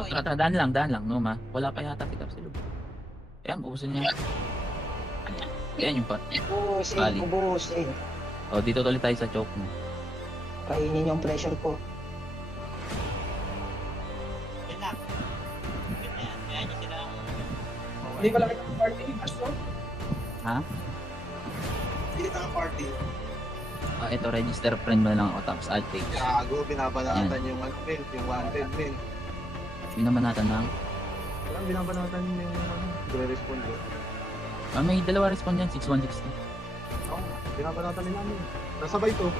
Oh, tara, daan lang, Noma. Wala pa yata pick up si Lug. Ayan, ubusin niya. Ayan yung pot. Bali. Ubusin. Oh, dito ulit tayo sa choke mo. Kainin yung pressure ko. Hindi pala kita ng party. Aso? Ha? Hindi kita ng party. Ito, register friend mo na lang ako tapos add page. Gago, binabalatan yung ano, yung wanted mail. Yun naman natin lang. Walang binabalatan yung gre-respond yun. May dalawa respond yan, 6160. Oo, binabalatan nila namin. Nasabay to.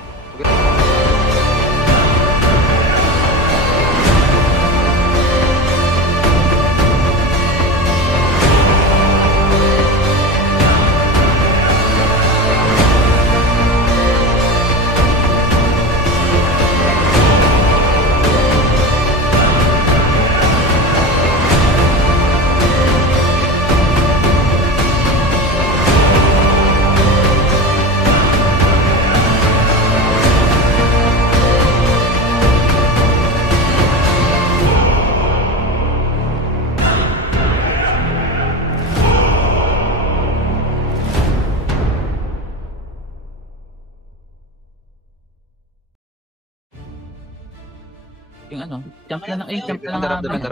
Yung ano, jump lang habal.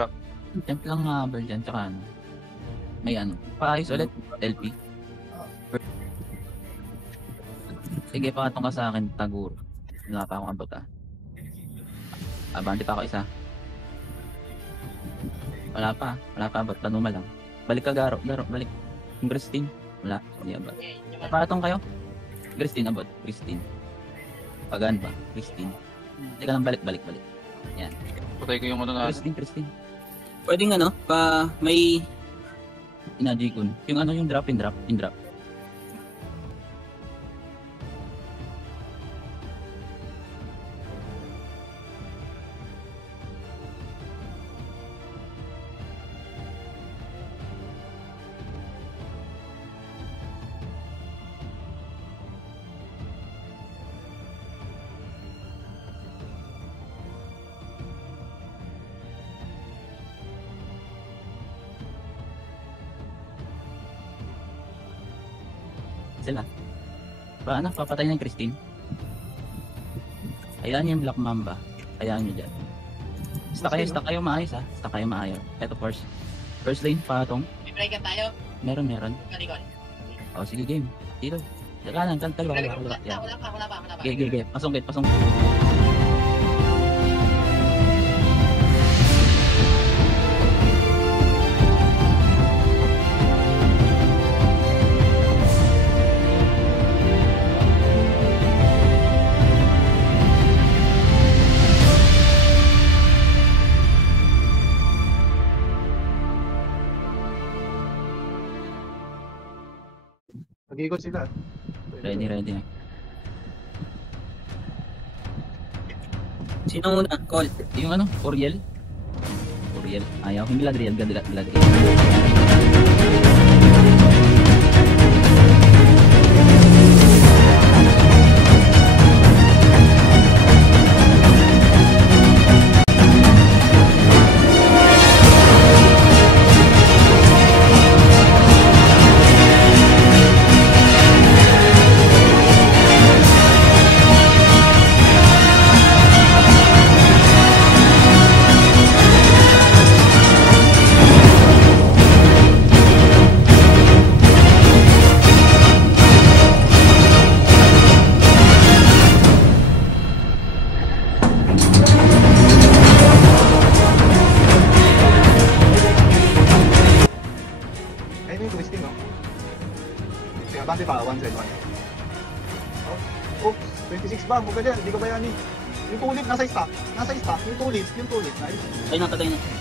Jump lang habal dyan, tsaka ano. May ano, paayos ulit, LP. Sige, pakatong ka sa akin, Taguro. Wala pa akong abot Abante pa ako isa. Wala pa abot, tanuma lang. Balik ka, Garo, balik. Yung Christine, wala, hindi abot. Pakatong kayo. Christine, abot, Christine. Pagaan ba? Christine. Teka lang, balik. Yan. Patay ko yung ano na. Christine. Pwedeng ano, pa may Inajikun. Yung ano yung drop. Sila. Paano? Papatay na yung Christine. Hayaan niyo yung Black Mamba. Hayaan niyo dyan. Stack kayo maayos ha. Stack kayo maayos. Ito first lane, patong. May break tayo. Meron. Kalikon. Oh, sige game. Dito. Kanan, wala pa. Sige. Pasong. Nag-iikot sila. Ready. sino muna? Call. Yung ano, Oriel. Ayaw, hindi Ladriel. Abante pa, one side. Oops, 26 ba? Huwag ka dyan, hindi ka bayanin. Yung tulip, nasa stock. Yung tulip, nice. Ay, napatay na.